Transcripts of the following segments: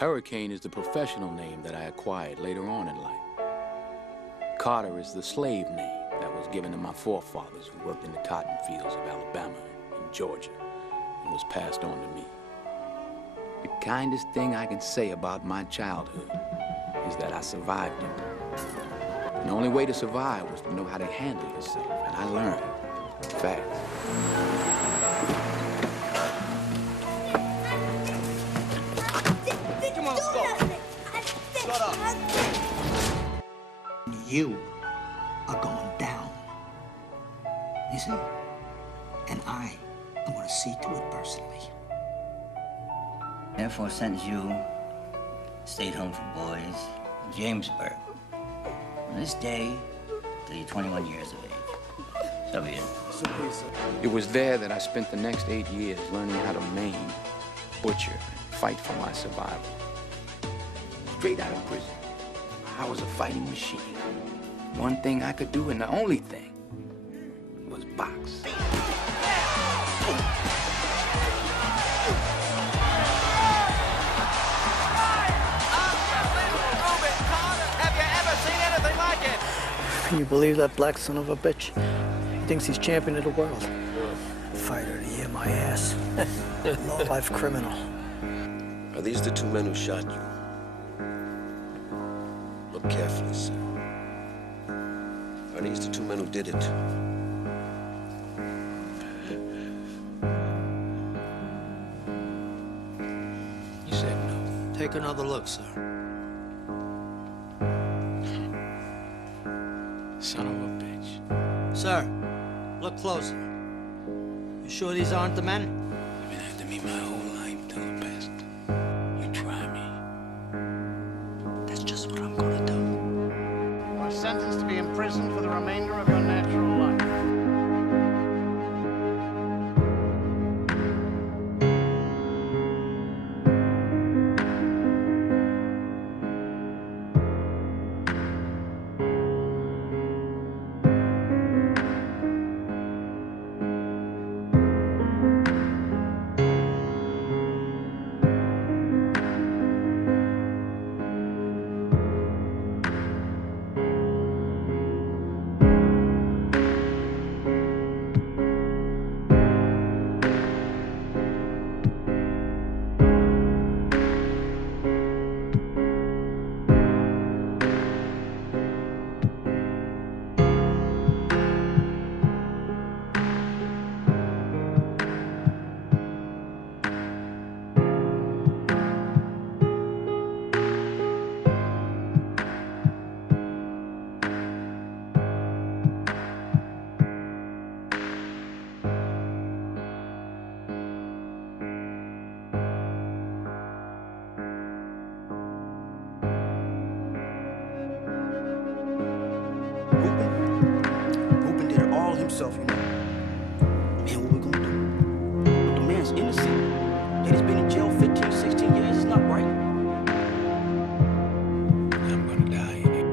Hurricane is the professional name that I acquired later on in life. Carter is the slave name that was given to my forefathers who worked in the cotton fields of Alabama and Georgia and was passed on to me. The kindest thing I can say about my childhood is that I survived it. And the only way to survive was to know how to handle yourself, and I learned fast. Come on, let's go. Shut up. You are going down. You see? And I am going to see to it personally. Therefore, sentence you State Home for Boys, Jamesburg. On this day, till you're 21 years of age. So be it. It was there that I spent the next 8 years learning how to maim, butcher, and fight for my survival. Straight out of prison, I was a fighting machine. One thing I could do, and the only thing, was box. Can you believe that black son of a bitch? He thinks he's champion of the world. Fighter of the year, my ass. Low-life criminal. Are these the two men who shot you? Look carefully, sir. Are these the two men who did it? You said no. Take another look, sir. Son of a bitch. Sir, look closer. You sure these aren't the men? I've been after me my whole life till the best. You try me. That's just what I'm gonna do. You are sentenced to be imprisoned for the remainder of your natural life. Reuben did it all himself, you know. Man, what we gonna do? But the man's innocent. That he's been in jail 15, 16 years is not right. I'm gonna die in it.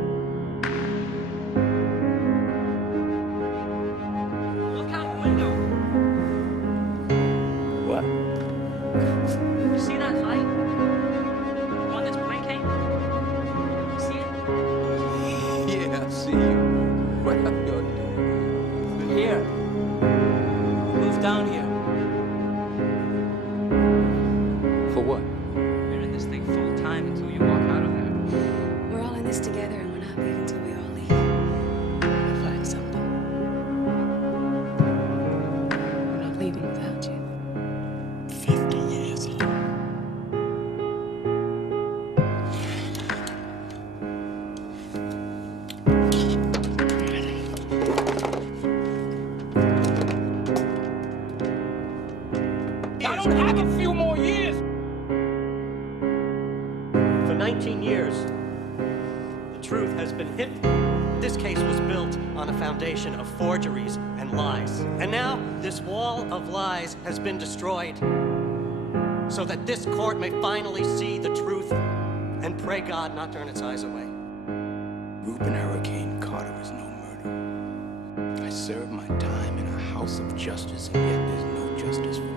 Look out the window. What? You see that light? The one that's blinking? You see it? Yeah, I see you. What up your doing? Here. Move down here. For what? You're in this thing full time until you walk out of there. We're all in this together, and we're not leaving until we all leave. We'll find something. We're not leaving without you. 50 years old. I don't have a few more years. For 19 years, the truth has been hidden. This case was built on a foundation of forgeries and lies. And now, this wall of lies has been destroyed so that this court may finally see the truth and pray God not turn its eyes away. Reuben Hurricane Carter is no murderer. I served my time in a house of justice, and yet there's no justice for me.